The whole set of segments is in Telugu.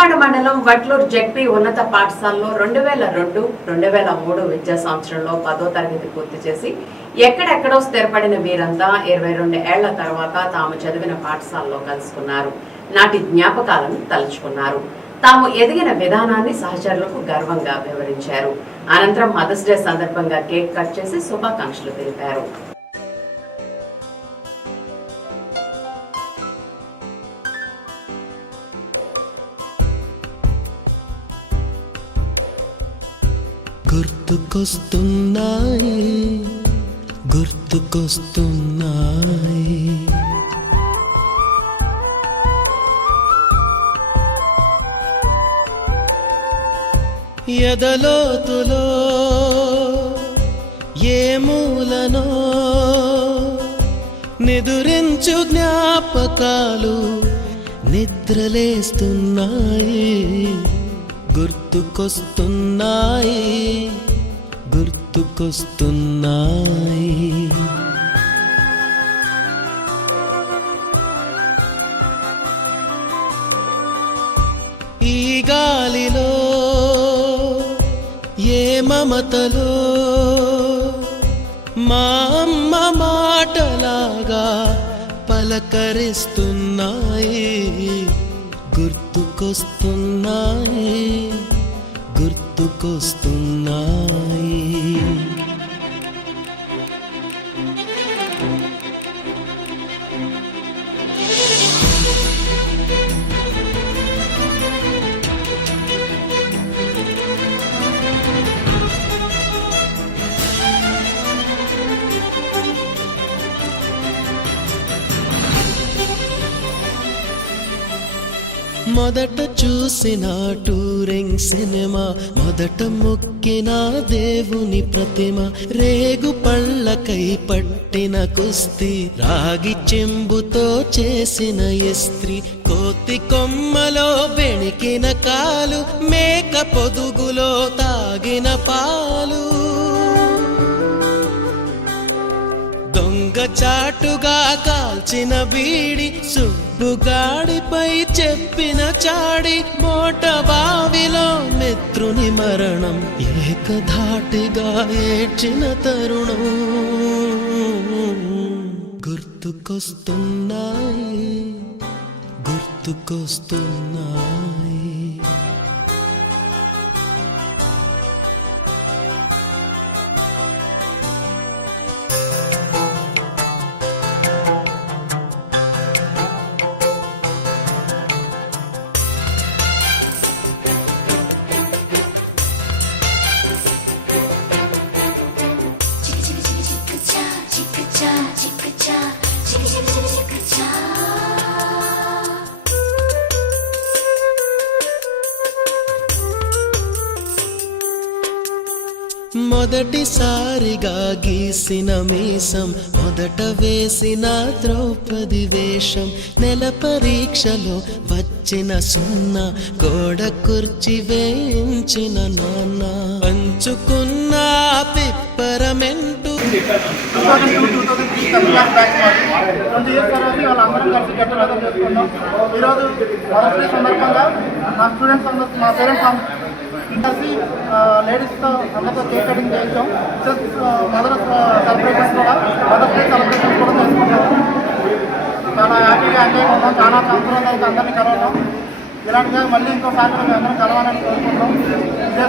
చింతమాడ మండలం వట్లూరు జెడ్పీ ఉన్నత పాఠశాలలో 2002-2003 విద్యా సంవత్సరంలో 10వ తరగతి పూర్తి చేసి ఎక్కడెక్కడో స్థిరపడిన వీరంతా 22 ఏళ్ల తర్వాత తాము చదివిన పాఠశాలలో కలుసుకున్నారు. నాటి జ్ఞాపకాలను తలుచుకున్నారు. తాము ఎదిగిన విధానాన్ని సహచరులకు గర్వంగా వివరించారు. అనంతరం మదర్స్ డే సందర్భంగా కేక్ కట్ చేసి శుభాకాంక్షలు తెలిపారు. గుర్తుకొస్తున్నాయి ఎదలోతులో ఏ మూలనో నిదురించు జ్ఞాపకాలు నిద్రలేస్తున్నాయి. గుర్తుకొస్తున్నాయి గుర్తుకొస్తున్నాయి ఈ గాలిలో ఏ మమతలో మా అమ్మ మాటలాగా పలకరిస్తున్నాయి. గుర్తుకొస్తున్నాయి గుర్తుకొస్తున్నాయి మొదట చూసిన టూరింగ్ సినిమా, మొదట మొక్కిన దేవుని ప్రతిమ, రేగు పళ్ళకై పట్టిన కుస్తీ, రాగి చెంబుతో చేసిన ఇస్త్రీ, కోతి కొమ్మలో బెణికిన కాలు, మేక పొదుగులో తాగిన పాలు, దొంగ చాటుగా కాల్చిన బీడి, సుబ్బుగాడిపై చెప్పిన చాడి, మోట బావిలో మిత్రుని మరణం, ఏకధాటిగా ఏడ్చిన తరుణం. గుర్తుకొస్తున్నాయి గుర్తుకొస్తున్నాయి మొదటిసారిగా గీసిన మీసం, మొదట వేసిన ద్రౌపది వేషం, నెల పరీక్షలో వచ్చిన సున్నా, గోడ కుర్చీ వేయించిన నాన్న, పంచుకున్న పిప్పరమెంటు. కలిసి లేడీస్తో అందరితో కేక్ కటింగ్ చేయించాం. మదర్ సెలబ్రేషన్స్ కూడా మదర్ డే సెలబ్రేషన్స్ కూడా చేసుకుంటాం. చాలా హ్యాపీగా ఎంజాయ్ ఉన్నాం. చాలా సంవత్సరాల తర్వాత అందరినీ కలవడం, ఇలాంటిగా మళ్ళీ ఇంకోసారి అందరం కలవాలని కోరుకుంటాం. ఇదే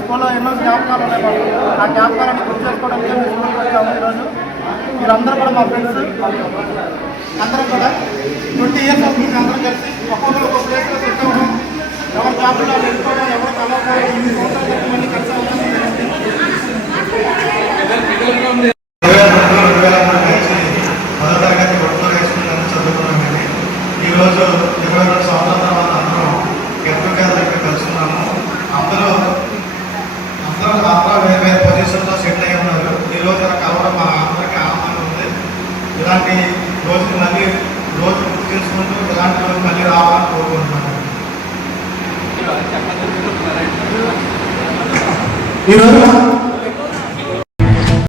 స్కూల్లో ఎన్నో జ్ఞాపకాలు ఉన్నాయి మాకు. ఆ జ్ఞాపకాలను గుర్తు చేసుకోవడానికి మేము స్కూల్కి వచ్చాము. ఈరోజు మీరందరూ కూడా మా ఫ్రెండ్స్ అందరం కూడా 20 years అవుతుంది. అందరం కలిసి ఒక్కొక్కరు ఒక్కొక్క ప్లేస్లో సెట్ అవ్వడం, ఎవరు జాబుల్లో వెళ్ళిపోవడం, ఎవరు కలవకపోవడం, ఇన్ని సంవత్సరాలు మళ్ళీ కలిసి అవుతాం. మొదటి తరగతి కొడుకు వేసుకుంటాను చదువుకున్నామని ఈరోజు 22 సంవత్సరాల తర్వాత అందరం గెట్టుగా దగ్గర కలుసుకున్నాము. అందరూ వేరే వేరే పొజిషన్లో సెటిల్ అయి ఉన్నారు. ఈరోజు కలవడం మా అందరికీ ఆనందంగా ఉంది. ఇలాంటి రోజులు మళ్ళీ రోజు గుర్తు చేసుకుంటూ ఇలాంటి రోజు మళ్ళీ రావాలని కోరుకుంటున్నాను. ఈరోజు